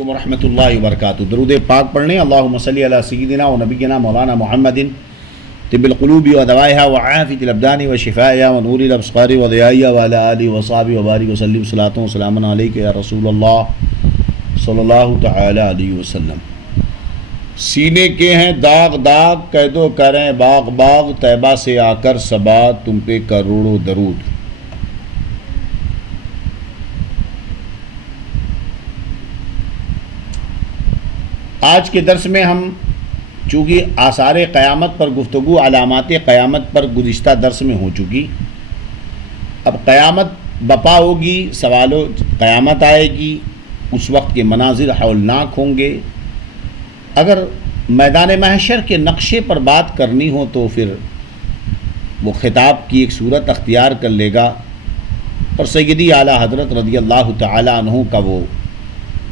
ورحمۃ اللہ وبرکاتہ۔ درود پاک پڑھنے اللہم صلی علی سیدنا و نبینا مولانا محمد طب القلوب و دوائها وعافیۃ الابدان و شفائها و نور الابصار و ضیائها و علی آلہ و صحبہ و بارک وسلم صلاۃ و سلام علیک یا رسول اللہ صلی اللہ تعالی علیہ وسلم۔ سینے کے ہیں داغ داغ، کہہ دو کریں باغ باغ، طیبہ سے آ کر صبا تم پہ کروڑوں درود۔ آج کے درس میں ہم چونکہ آثار قیامت پر گفتگو، علامات قیامت پر گزشتہ درس میں ہو چکی، اب قیامت بپا ہوگی، سوالو قیامت آئے گی، اس وقت کے مناظر ہولناک ہوں گے۔ اگر میدان محشر کے نقشے پر بات کرنی ہو تو پھر وہ خطاب کی ایک صورت اختیار کر لے گا، اور سیدی اعلیٰ حضرت رضی اللہ تعالی عنہ کا وہ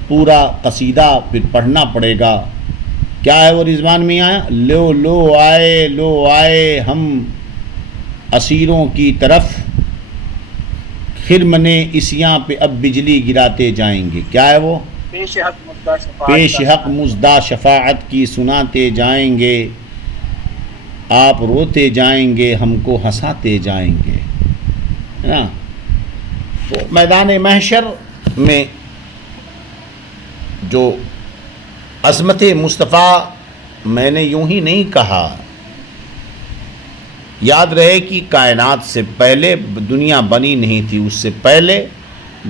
پورا قصیدہ پھر پڑھنا پڑے گا۔ کیا ہے وہ رضوان میاں؟ لو آئے ہم اسیروں کی طرف، خرمن اسیاں پہ اب بجلی گراتے جائیں گے۔ کیا ہے وہ؟ پیش حق مزدہ شفاعت کی سناتے جائیں گے، آپ روتے جائیں گے ہم کو ہنساتے جائیں گے، ہے نا؟ تو میدان محشر میں جو عظمت مصطفیٰ، میں نے یوں ہی نہیں کہا، یاد رہے کہ کائنات سے پہلے دنیا بنی نہیں تھی، اس سے پہلے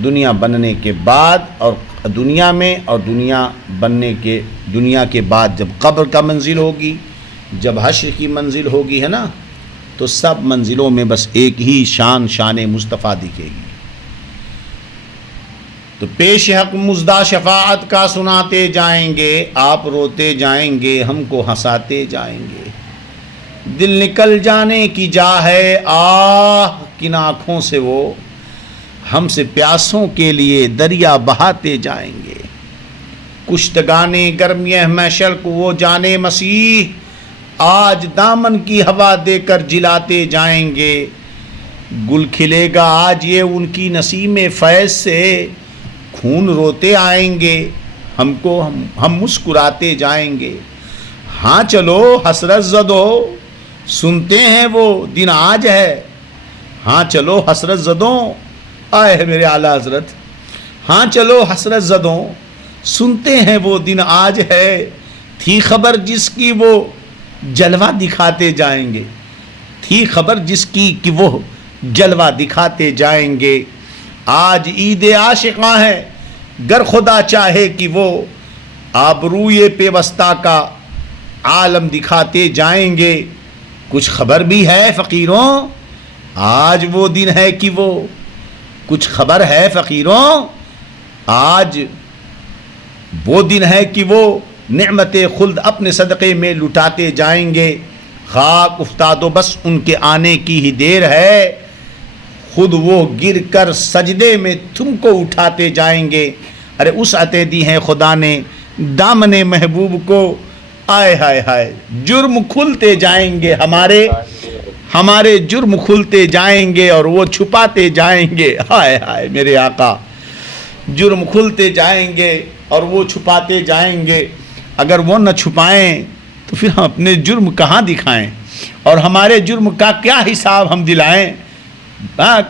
دنیا بننے کے بعد، اور دنیا میں، اور دنیا بننے کے، دنیا کے بعد جب قبر کا منزل ہوگی، جب حشر کی منزل ہوگی، ہے نا، تو سب منزلوں میں بس ایک ہی شان مصطفیٰ دکھے گی۔ تو پیش حق مزدہ شفاعت کا سناتے جائیں گے، آپ روتے جائیں گے ہم کو ہنساتے جائیں گے، دل نکل جانے کی جا ہے آہ کن آنکھوں سے وہ ہم سے پیاسوں کے لیے دریا بہاتے جائیں گے، کشتگانے گرمیہ محشر کو وہ جانے مسیح آج دامن کی ہوا دے کر جلاتے جائیں گے، گل کھلے گا آج یہ ان کی نسیم فیض سے، خون روتے آئیں گے ہم مسکراتے جائیں گے۔ ہاں چلو حسرت زدو سنتے ہیں وہ دن آج ہے، ہاں چلو حسرت زدوں، آئے ہے میرے اعلیٰ حضرت، ہاں چلو حسرت زدوں سنتے ہیں وہ دن آج ہے، تھی خبر جس کی وہ جلوہ دکھاتے جائیں گے، تھی خبر جس کی کہ وہ جلوہ دکھاتے جائیں گے، آج عید عاشقاں ہے گر خدا چاہے کہ وہ آبروئے پیوستہ کا عالم دکھاتے جائیں گے، کچھ خبر بھی ہے فقیروں آج وہ دن ہے کہ وہ، کچھ خبر ہے فقیروں آج وہ دن ہے کہ وہ نعمت خلد اپنے صدقے میں لٹاتے جائیں گے، خاک افتادو بس ان کے آنے کی ہی دیر ہے، خود وہ گر کر سجدے میں تم کو اٹھاتے جائیں گے۔ ارے اس عطے دی ہیں خدا نے دامن محبوب کو، آئے ہائے ہائے جرم کھلتے جائیں گے ہمارے جرم کھلتے جائیں گے اور وہ چھپاتے جائیں گے، ہائے ہائے میرے آقا، جرم کھلتے جائیں گے اور وہ چھپاتے جائیں گے۔ اگر وہ نہ چھپائیں تو پھر ہم اپنے جرم کہاں دکھائیں، اور ہمارے جرم کا کیا حساب ہم دلائیں،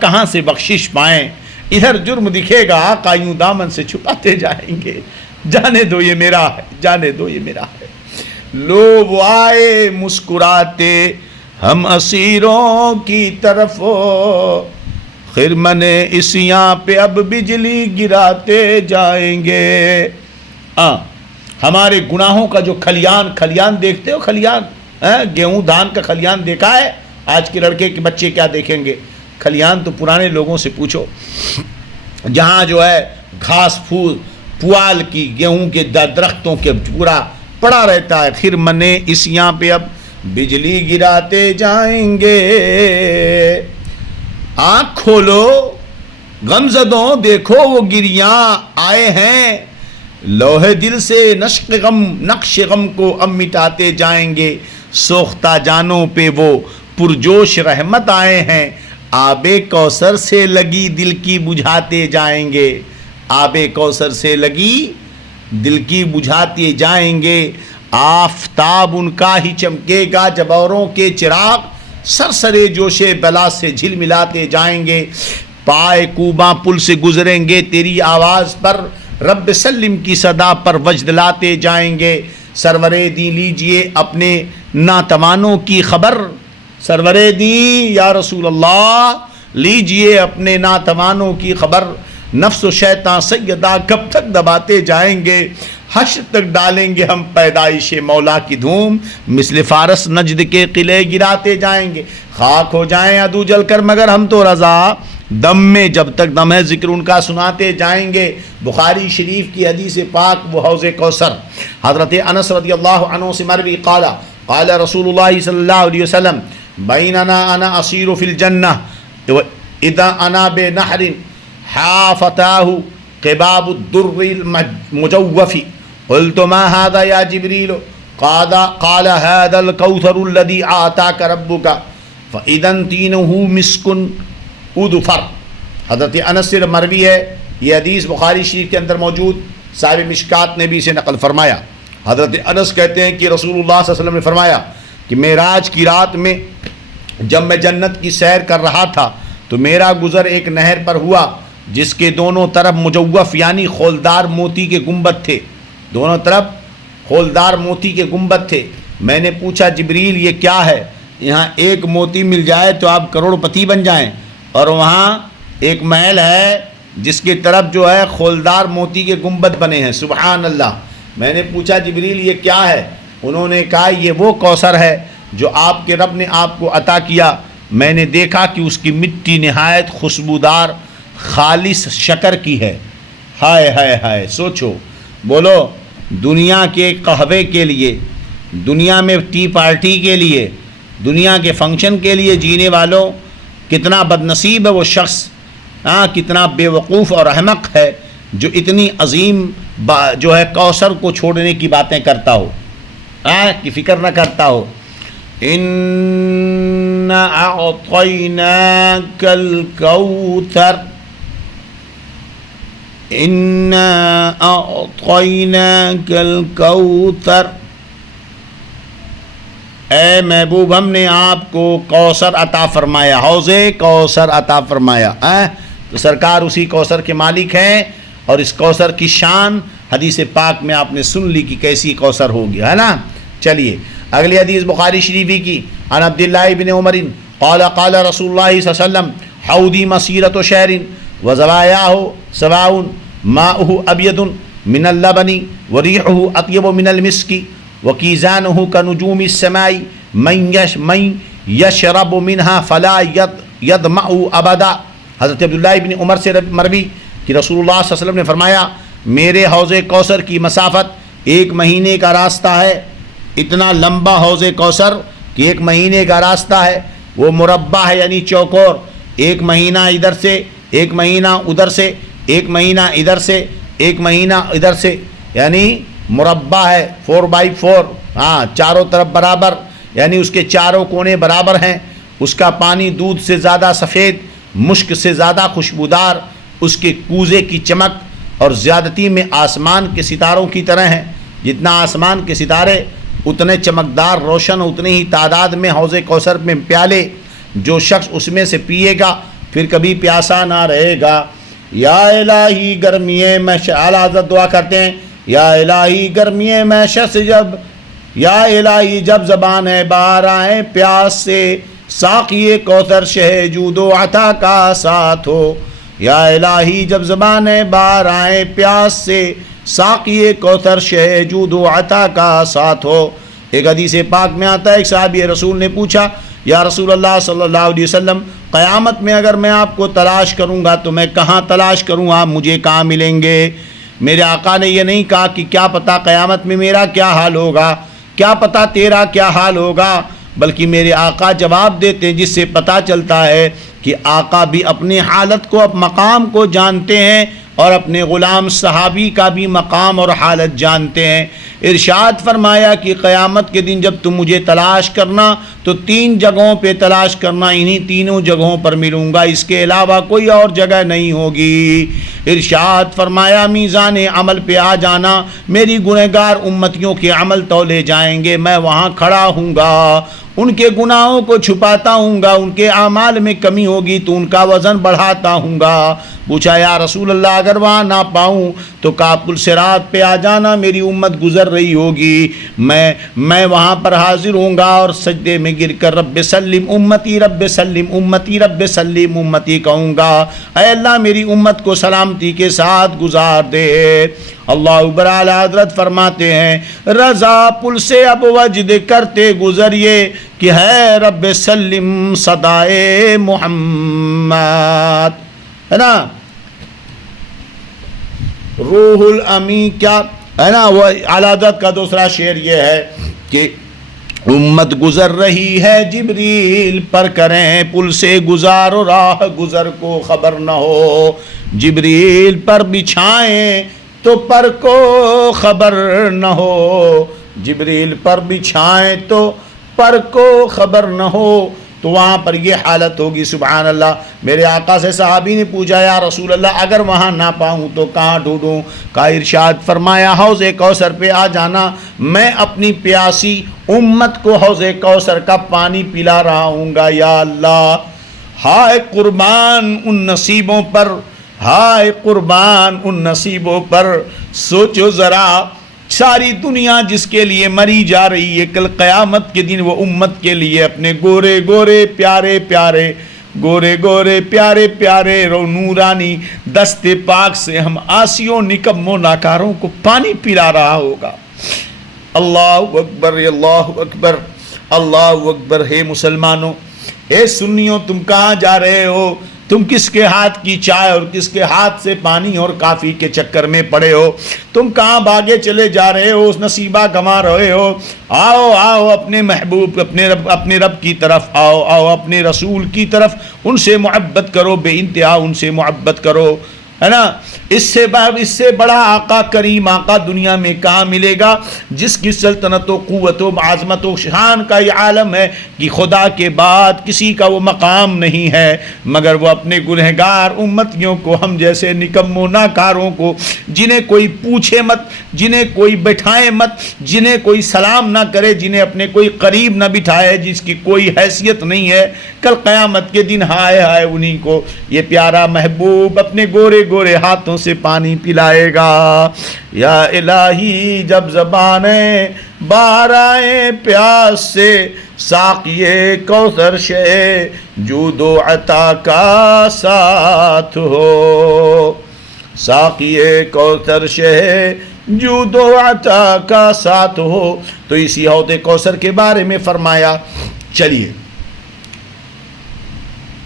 کہاں سے بخشش پائیں؟ ادھر جرم دکھے گا آقا یوں دامن سے چھپاتے جائیں گے، جانے دو یہ میرا ہے، جانے دو یہ میرا ہے۔ لو آئے مسکراتے ہم اسیروں کی طرف، خرمن اسیاں پہ اب بجلی گراتے جائیں گے۔ ہمارے گناہوں کا جو کھلیان دیکھتے ہو، کھلیان گیہوں دھان کا کھلیان دیکھا ہے؟ آج کے لڑکے کے بچے کیا دیکھیں گے؟ کھلیان تو پرانے لوگوں سے پوچھو، جہاں جو ہے گھاس پھول پوال کی گیہوں کے درختوں کے پورا پڑا رہتا ہے، خرمن اسیاں پہ اب بجلی گراتے جائیں گے۔ آنکھ کھولو غمزدوں دیکھو وہ گریاں آئے ہیں، لوہے دل سے نقش غم کو اب مٹاتے جائیں گے، سوختہ جانوں پہ وہ پرجوش رحمت آئے ہیں، آب کوثر سے لگی دل کی بجھاتے جائیں گے، آب کوثر سے لگی دل کی بجھاتے جائیں گے، آفتاب ان کا ہی چمکے گا جب اوروں کے چراغ سرسرے جوش بلا سے جھلملاتے جائیں گے، پائے کوباں پل سے گزریں گے تیری آواز پر، رب سلم کی صدا پر وجد لاتے جائیں گے، سرور دی لیجئے اپنے ناتوانوں کی خبر، سرور دی یا رسول اللہ لیجئے اپنے ناتوانوں کی خبر، نفس و شیطان سیدہ کب تک دباتے جائیں گے، حشر تک ڈالیں گے ہم پیدائش مولا کی دھوم، مثل فارس نجد کے قلعے گراتے جائیں گے، خاک ہو جائیں عدو جل کر مگر ہم تو رضا، دم میں جب تک دم ہے ذکر ان کا سناتے جائیں گے۔ بخاری شریف کی حدیث پاک وہ حوض کوثر، حضرت انس رضی اللہ عنہ سے مروی قال قال رسول اللہ صلی اللہ علیہ وسلم بیننا انا اسیر فی الجنہ اذا انا بنہر حافتاہ قباب الدر المجوف قلت ما هذا یا جبریل قال هذا الكوثر الذي آتاك ربك فاذا تینہ مسک ادفر۔ حضرت انس سے مروی ہے، یہ حدیث بخاری شریف کے اندر موجود، صاحب مشکات نے بھی اسے نقل فرمایا۔ حضرت انس کہتے ہیں کہ رسول اللہ صلی اللہ علیہ وسلم نے فرمایا کہ معراج کی رات میں جب میں جنت کی سیر کر رہا تھا تو میرا گزر ایک نہر پر ہوا جس کے دونوں طرف مجوف یعنی خولدار موتی کے گنبد تھے، دونوں طرف خولدار موتی کے گنبد تھے۔ میں نے پوچھا جبریل یہ کیا ہے؟ یہاں ایک موتی مل جائے تو آپ کروڑ پتی بن جائیں، اور وہاں ایک محل ہے جس کی طرف جو ہے خولدار موتی کے گنبد بنے ہیں، سبحان اللہ۔ میں نے پوچھا جبریل یہ کیا ہے؟ انہوں نے کہا یہ وہ کوثر ہے جو آپ کے رب نے آپ کو عطا کیا۔ میں نے دیکھا کہ اس کی مٹی نہایت خوشبودار خالص شکر کی ہے۔ ہائے ہائے ہائے، سوچو، بولو، دنیا کے قہوے کے لیے، دنیا میں ٹی پارٹی کے لیے، دنیا کے فنکشن کے لیے جینے والوں، کتنا بد نصیب ہے وہ شخص، کتنا بے وقوف اور احمق ہے جو اتنی عظیم جو ہے کوثر کو چھوڑنے کی باتیں کرتا ہو، کی فکر نہ کرتا ہو۔ اِنَّا أَعْطَيْنَاكَ الْكَوْثَرَ اِنَّا أَعْطَيْنَاكَ الْكَوْثَرَ، اے محبوب ہم نے آپ کو کوثر عطا فرمایا، حوض کوثر عطا فرمایا۔ تو سرکار اسی کوثر کے مالک ہیں، اور اس کوثر کی شان حدیث پاک میں آپ نے سن لی کہ کیسی کوثر ہوگی، ہے نا۔ چلیے اگلی حدیث بخاری شریفی کی، عن عبداللہ بن عمر قال قال رسول اللہ صلی اللہ علیہ وسلم حوضی مسیرۃ شہر وزوایاہ سواء ماؤہ ابید من اللبن وریحہ اطیب من المسک وکیزانہ کنجوم السماء من یشرب منها فلا یظمأ ابدا۔ حضرت عبداللہ بن عمر سے مروی کہ رسول اللہ صلی اللہ علیہ وسلم نے فرمایا میرے حوض کوثر کی مسافت 1 مہینے کا راستہ ہے، اتنا لمبا حوض کوثر کہ 1 مہینے کا راستہ ہے، وہ مربع ہے یعنی چوکور، 1 مہینہ ادھر سے 1 مہینہ ادھر سے 1 مہینہ ادھر سے 1 مہینہ ادھر سے، یعنی مربع ہے 4x4، چاروں طرف برابر، یعنی اس کے چاروں کونے برابر ہیں۔ اس کا پانی دودھ سے زیادہ سفید، مشک سے زیادہ خوشبودار، اس کے کوزے کی چمک اور زیادتی میں آسمان کے ستاروں کی طرح ہیں، جتنا آسمان کے ستارے اتنے چمکدار روشن، اتنی ہی تعداد میں حوض کوثر میں پیالے، جو شخص اس میں سے پیے گا پھر کبھی پیاسا نہ رہے گا۔ یا الہی گرمی محشر، اعلیٰ حضرت دعا کرتے ہیں، یا الہی گرمی محشر سے یا الہی جب زبان بار آئے پیاس سے، ساقی کوثر شہ جود و عطا کا ساتھ ہو۔ یا الہی جب زبان بار آئے پیاس سے، ساقی کوثر شہ جود و عطا کا ساتھ ہو۔ ایک حدیث پاک میں آتا ہے، ایک صحابی رسول نے پوچھا یا رسول اللہ صلی اللہ علیہ وسلم، قیامت میں اگر میں آپ کو تلاش کروں گا تو میں کہاں تلاش کروں، آپ مجھے کہاں ملیں گے؟ میرے آقا نے یہ نہیں کہا کہ کیا پتہ قیامت میں میرا کیا حال ہوگا، کیا پتہ تیرا کیا حال ہوگا، بلکہ میرے آقا جواب دیتے ہیں جس سے پتہ چلتا ہے کہ آقا بھی اپنی حالت کو، اب مقام کو جانتے ہیں، اور اپنے غلام صحابی کا بھی مقام اور حالت جانتے ہیں۔ ارشاد فرمایا کہ قیامت کے دن جب تم مجھے تلاش کرنا تو 3 جگہوں پہ تلاش کرنا، انہی تینوں جگہوں پر ملوں گا، اس کے علاوہ کوئی اور جگہ نہیں ہوگی۔ ارشاد فرمایا میزان عمل پہ آ جانا، میری گنہگار امتیوں کے عمل تولے جائیں گے، میں وہاں کھڑا ہوں گا، ان کے گناہوں کو چھپاتا ہوں گا، ان کے اعمال میں کمی ہوگی تو ان کا وزن بڑھاتا ہوں گا۔ پوچھا یا رسول اللہ اگر وہاں نہ پاؤں تو کہا پل صراط پہ آ جانا، میری امت گزر رہی ہوگی، میں وہاں پر حاضر ہوں گا اور سجدے میں گر کر رب سلم امتی رب سلم امتی رب سلم امتی کہوں گا، اے اللہ میری امت کو سلامتی کے ساتھ گزار دے۔ اللہ اکبر۔ اعلی حضرت فرماتے ہیں رضا پل سے اب وجد کرتے گزریے کہ ہے رب سلم صدائے محمد، ہے نا؟ روح الامی کیا ہے نا، وہ اعلی حضرت کا دوسرا شعر یہ ہے کہ امت گزر رہی ہے جبریل پر کریں پل سے گزار و راہ گزر کو خبر نہ ہو، جبریل پر بچھائیں تو پر کو خبر نہ ہو، جبریل پر بچھائیں تو پر کو خبر نہ ہو، تو وہاں پر یہ حالت ہوگی۔ سبحان اللہ۔ میرے آقا سے صحابی نے پوچھا یا رسول اللہ اگر وہاں نہ پاؤں تو کہاں ڈھونڈوں؟ کا ارشاد فرمایا حوض کوثر پہ آ جانا، میں اپنی پیاسی امت کو حوض کوثر کا پانی پلا رہا ہوں گا۔ یا اللہ، ہائے قربان ان نصیبوں پر، ہائے قربان ان نصیبوں پر، سوچو ذرا ساری دنیا جس کے لیے مری جا رہی ہے، کل قیامت کے دن وہ امت کے لیے اپنے گورے گورے پیارے پیارے گورے گورے پیارے پیارے رو نورانی دست پاک سے ہم آسیوں نکموں ناکاروں کو پانی پلا رہا ہوگا۔ اللہ اکبر، اللہ اکبر، اللہ اکبر۔ ہے مسلمانوں، اے سنیوں، تم کہاں جا رہے ہو؟ تم کس کے ہاتھ کی چائے اور کس کے ہاتھ سے پانی اور کافی کے چکر میں پڑے ہو؟ تم کہاں بھاگے چلے جا رہے ہو؟ اس نصیبہ گنوا رہے ہو؟ آؤ آؤ اپنے محبوب اپنے رب کی طرف آؤ، آؤ اپنے رسول کی طرف، ان سے محبت کرو، بے انتہا ان سے محبت کرو، ہے نا؟ اس سے بڑا آقا کریم آقا دنیا میں کہاں ملے گا، جس کی سلطنت و قوت و عظمت و شان کا یہ عالم ہے کہ خدا کے بعد کسی کا وہ مقام نہیں ہے، مگر وہ اپنے گنہگار امتیوں کو، ہم جیسے نکموں ناکاروں کو، جنہیں کوئی پوچھے مت، جنہیں کوئی بٹھائے مت، جنہیں کوئی سلام نہ کرے، جنہیں اپنے کوئی قریب نہ بٹھائے، جس کی کوئی حیثیت نہیں ہے، کل قیامت کے دن ہائے ہائے انہی کو یہ پیارا محبوب اپنے گورے گورے ہاتھوں سے پانی پلائے گا۔ یا الہی جب زبانیں باہر آئیں پیاس سے، ساقیے کوثر شے جود و عطا کا ساتھ ہو، ساقیے کوثر شے جود و عطا کا ساتھ ہو۔ تو اسی حوض کوثر کے بارے میں فرمایا، چلیے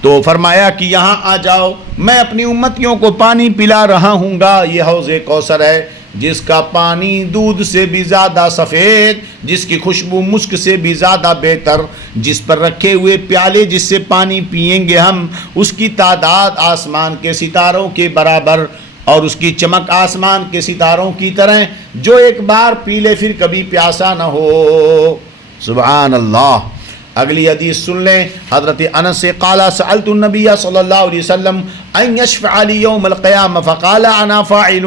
تو فرمایا کہ یہاں آ جاؤ، میں اپنی امتیوں کو پانی پلا رہا ہوں گا۔ یہ حوض کوثر ہے جس کا پانی دودھ سے بھی زیادہ سفید، جس کی خوشبو مسک سے بھی زیادہ بہتر، جس پر رکھے ہوئے پیالے جس سے پانی پئیں گے ہم، اس کی تعداد آسمان کے ستاروں کے برابر، اور اس کی چمک آسمان کے ستاروں کی طرح، جو ایک بار پی لے پھر کبھی پیاسا نہ ہو۔ سبحان اللہ۔ اگلی حدیث سن لیں، حضرت انس سے قال سألت النبی صلی اللہ علیہ وسلم ان یشفع لی یوم القیامہ فقال انا فاعل،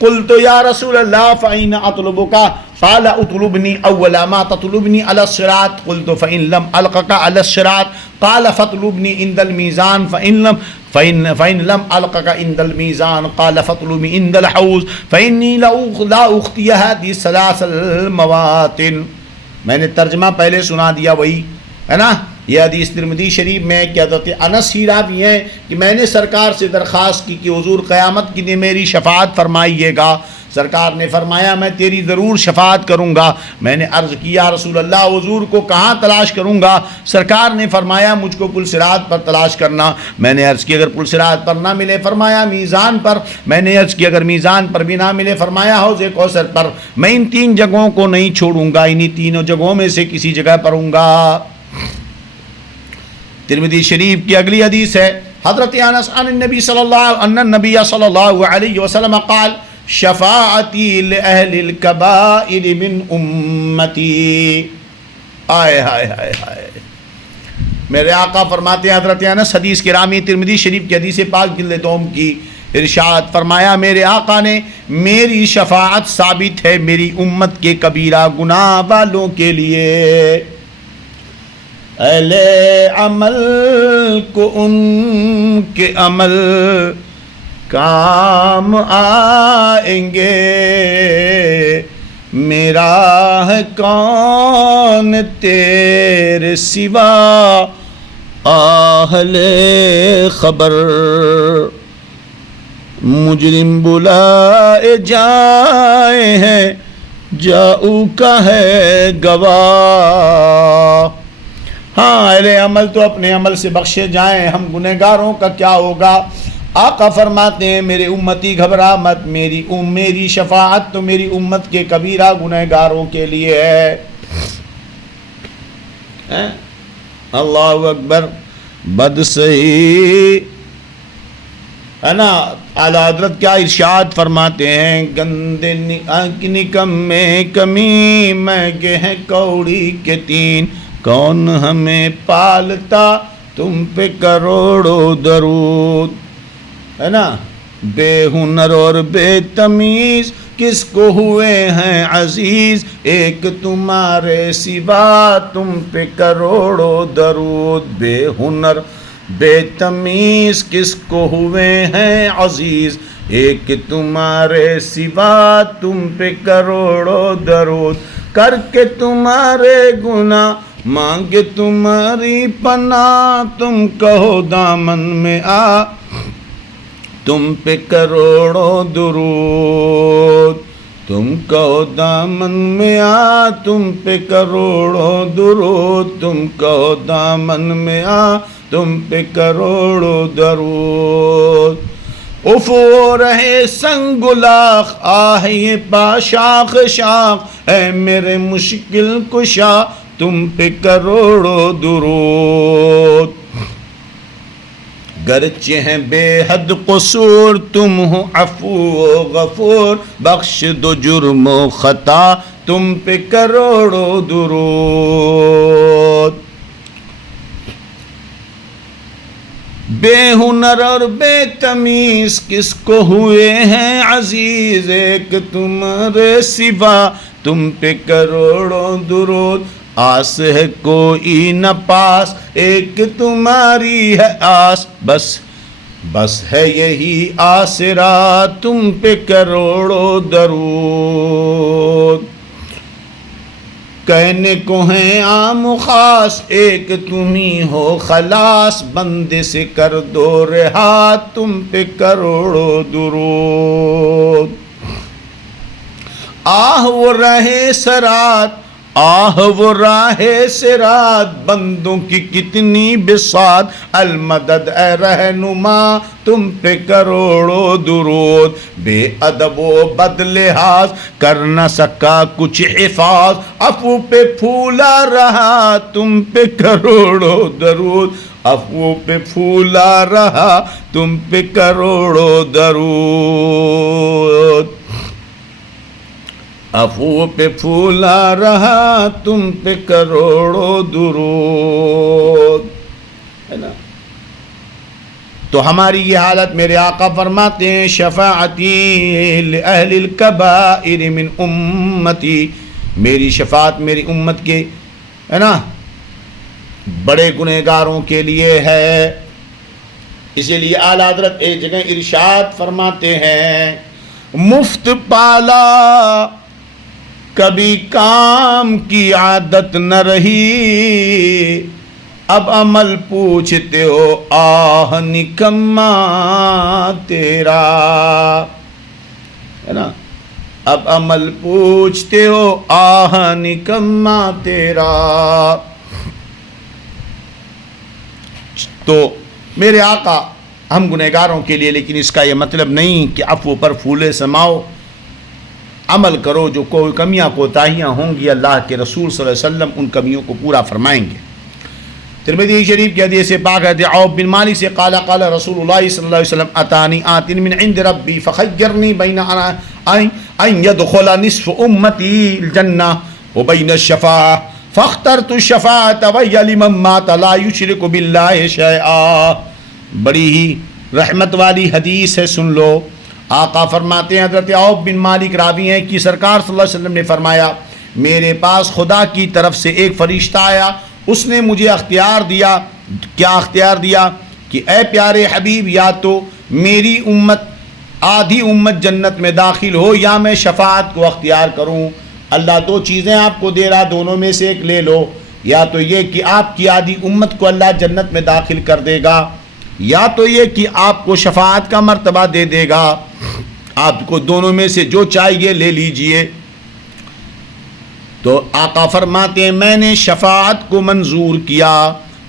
قلت یا رسول اللہ فأین اطلبک؟ قال اطلبنی اول ما تطلبنی علی الصراط، قلت فإن لم القک علی الصراط قال فاطلبنی عند المیزان فإن لم القک عند المیزان قال فاطلبنی عند الحوض فإنی لا اخطی هذه ثلاث المواطن۔ میں نے ترجمہ پہلے سنا دیا، وہی ہے نا۔ یہ حدیث ترمذی شریف میں کہ حضرت انس ہی راوی ہیں کہ میں نے سرکار سے درخواست کی کہ حضور قیامت کے دن میری شفاعت فرمائیے گا۔ سرکار نے فرمایا میں تیری ضرور شفاعت کروں گا۔ میں نے عرض کیا رسول اللہ حضور کو کہاں تلاش کروں گا؟ سرکار نے فرمایا مجھ کو پل صراط پر تلاش کرنا۔ میں نے عرض کی اگر پل صراط پر نہ ملے فرمایا میزان پر۔ میں نے عرض کی اگر میزان پر بھی نہ ملے فرمایا حوض کوثر پر۔ میں ان 3 جگہوں کو نہیں چھوڑوں گا، انہی 3 جگہوں میں سے کسی جگہ پر ہوں گا۔ ترمذی شریف کی اگلی حدیث ہے، حضرت انس عن النبی صلی اللہ علیہ وسلم قال شفاعتی لأہل الکبائر من امتی. آئے ہائے ہائے ہائے، میرے آقا فرماتے ہیں، حضرت انس حدیث کرامی ترمذی شریف کی حدیث پاک جلد دوم کی، ارشاد فرمایا میرے آقا نے میری شفاعت ثابت ہے میری امت کے کبیرہ گناہ والوں کے لیے. اہل عمل کو ان کے عمل کام آئیں گے، میرا ہے کون تیرے سوا اہل خبر. مجرم بلائے جائے ہیں جاؤ کا ہے گواہ. ہاں اہل عمل تو اپنے عمل سے بخشے جائیں، ہم گنہگاروں کا کیا ہوگا؟ آقا فرماتے ہیں میرے امتی گھبرا مت، میری شفاعت تو میری امت کے کبیرہ گنہگاروں کے لیے ہے. اللہ اکبر. بد صحیح ہے نا. اعلیٰ حضرت کیا ارشاد فرماتے ہیں، گندے نکمے کمی مہنگے ہیں کوڑی کے تین، کون ہمیں پالتا تم پہ کروڑوں درود. ہے نا. بے ہنر اور بے تمیز کس کو ہوئے ہیں عزیز، ایک تمہارے سوا تم پہ کروڑوں درود. بے ہنر بے تمیز کس کو ہوئے ہیں عزیز، ایک تمہارے سوا تم پہ کروڑوں درود. کر کے تمہارے گناہ مانگے تمہاری پناہ، تم کہو دامن میں آ تم پہ کروڑوں درود. تم کہو دامن میں آ تم پہ کروڑوں درود. تم کہو دامن میں آ تم پہ کروڑوں درود. افو رہے سنگلاخ آہ یہ پا شاخ شاخ، اے میرے مشکل کشا تم پہ کروڑوں درود. گرچہ ہیں بے حد قصور تم ہو عفو و غفور، بخش دو جرم و خطا تم پہ کروڑوں درود. بے ہنر اور بے تمیز کس کو ہوئے ہیں عزیز، ایک تمہارے سوا تم پہ کروڑوں درود. آس ہے کوئی نہ پاس ایک تمہاری ہے آس، بس ہے یہی آسرا تم پہ کروڑوں درود. کہنے کو ہیں عام و خاص ایک تمہیں ہو خلاص، بندے سے کر دو رہا تم پہ کروڑوں درود. آہ وہ رہے سرات آہ وہ راہ سرات، بندوں کی کتنی بساط، المدد اے رہنما تم پہ کروڑوں درود. بے ادب و بد لحاظ کر نہ سکا کچھ حفاظ، عفو پہ پھولا رہا تم پہ کروڑوں درود. عفو پہ پھولا رہا تم پہ کروڑوں درود. عفو پہ پھولا رہا تم پہ کروڑوں درود. ہے نا. تو ہماری یہ حالت میرے آقا فرماتے ہیں شفاعتی لأہل الکبائر من امتی، میری شفاعت میری امت کے ہے نا بڑے گنہگاروں کے لیے ہے. اسی لیے اعلیٰ حضرت ایک جگہ ارشاد فرماتے ہیں، مفت پالا کبھی کام کی عادت نہ رہی، اب عمل پوچھتے ہو آہ نکما تیرا. ہے نا. اب عمل پوچھتے ہو آہ نکما تیرا. تو میرے آقا ہم گنہگاروں کے لیے، لیکن اس کا یہ مطلب نہیں کہ عفو پر پھولے سماؤ، عمل کرو. جو کوئی کمیاں کوتاہیاں ہوں گی اللہ کے رسول صلی اللہ علیہ وسلم ان کمیوں کو پورا فرمائیں گے. ترمذی شریف کی حدیث پاک ہے عوف بن مالک سے قال قال رسول اللہ صلی اللہ علیہ وسلم اتانی آتن من عند ربی فخیرنی بین ان يدخل نصف امتی الجنہ وبین الشفاعہ فاخترت الشفاعۃ وهي لمن مات لا يشرك باللہ شیئا. بڑی ہی رحمت والی حدیث ہے، سن لو. آقا فرماتے ہیں، حضرت عوف بن مالک راوی ہیں کہ سرکار صلی اللہ علیہ وسلم نے فرمایا میرے پاس خدا کی طرف سے ایک فرشتہ آیا، اس نے مجھے اختیار دیا. کیا اختیار دیا؟ کہ اے پیارے حبیب، یا تو میری امت آدھی امت جنت میں داخل ہو یا میں شفاعت کو اختیار کروں. اللہ دو چیزیں آپ کو دے رہا، دونوں میں سے ایک لے لو. یا تو یہ کہ آپ کی آدھی امت کو اللہ جنت میں داخل کر دے گا، یا تو یہ کہ آپ کو شفاعت کا مرتبہ دے دے گا. آپ کو دونوں میں سے جو چاہیے لے لیجئے. تو آقا فرماتے ہیں میں نے شفاعت کو منظور کیا.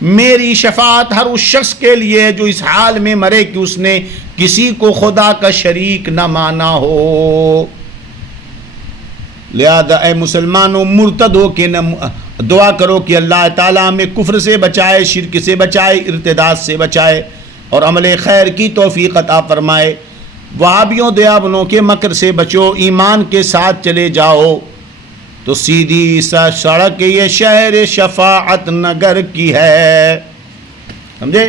میری شفاعت ہر اس شخص کے لیے جو اس حال میں مرے کہ اس نے کسی کو خدا کا شریک نہ مانا ہو. لہذا اے مسلمانوں، مرتد ہو کے نہ دعا کرو کہ اللہ تعالیٰ ہمیں کفر سے بچائے، شرک سے بچائے، ارتداد سے بچائے اور عمل خیر کی توفیق عطا فرمائے. وہابیوں دیابنوں کے مکر سے بچو، ایمان کے ساتھ چلے جاؤ تو سیدھی سا سڑک یہ شہر شفاعت نگر کی ہے. سمجھے؟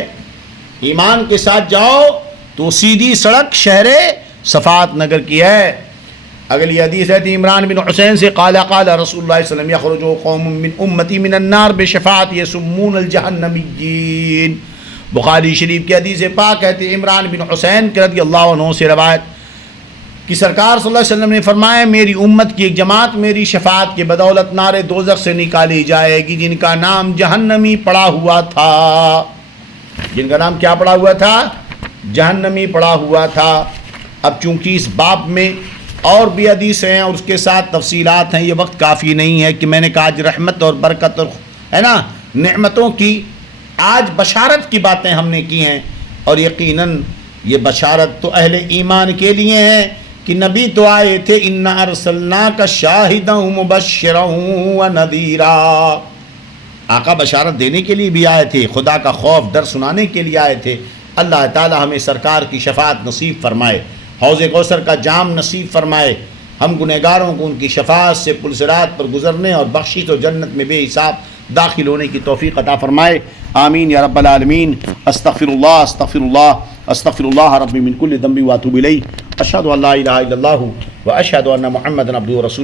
ایمان کے ساتھ جاؤ تو سیدھی سڑک شہر شفاعت نگر کی ہے. اگلی حدیث ہے عمران بن حسین سے قال قال رسول اللہ صلی اللہ علیہ وسلم یخرج قوم من امتی من النار بشفاعت یسمون الجہنمیین. بخاری شریف کی حدیث پاک کہتے عمران بن حسین رضی اللہ عنہ سے روایت کہ سرکار صلی اللہ علیہ وسلم نے فرمایا میری امت کی ایک جماعت میری شفاعت کے بدولت نار دوزخ سے نکالی جائے گی جن کا نام جہنمی پڑا ہوا تھا. جن کا نام کیا پڑا ہوا تھا؟ جہنمی پڑا ہوا تھا. اب چونکہ اس باب میں اور بھی حدیث ہیں اور اس کے ساتھ تفصیلات ہیں، یہ وقت کافی نہیں ہے کہ میں نے کہا آج رحمت اور برکت اور ہے نا نعمتوں کی آج بشارت کی باتیں ہم نے کی ہیں. اور یقیناً یہ بشارت تو اہل ایمان کے لیے ہے کہ نبی تو آئے تھے انا ارسلناک شاہدا مبشرا ونذیرا. آقا بشارت دینے کے لیے بھی آئے تھے، خدا کا خوف ڈر سنانے کے لیے آئے تھے. اللہ تعالی ہمیں سرکار کی شفاعت نصیب فرمائے، حوض کوثر کا جام نصیب فرمائے. ہم گنہگاروں کو ان کی شفاعت سے پل صراط پر گزرنے اور بخشش و جنت میں بے حساب داخل ہونے کی توفیق عطا فرمائے. آمین یا رب العالمین. استغفر اللہ استغفر اللہ استغفر اللہ ربی من کل ذنب واتوب الیہ. اشہد ان لا الہ الا اللہ واشہد ان محمدا عبدہ ورسولہ.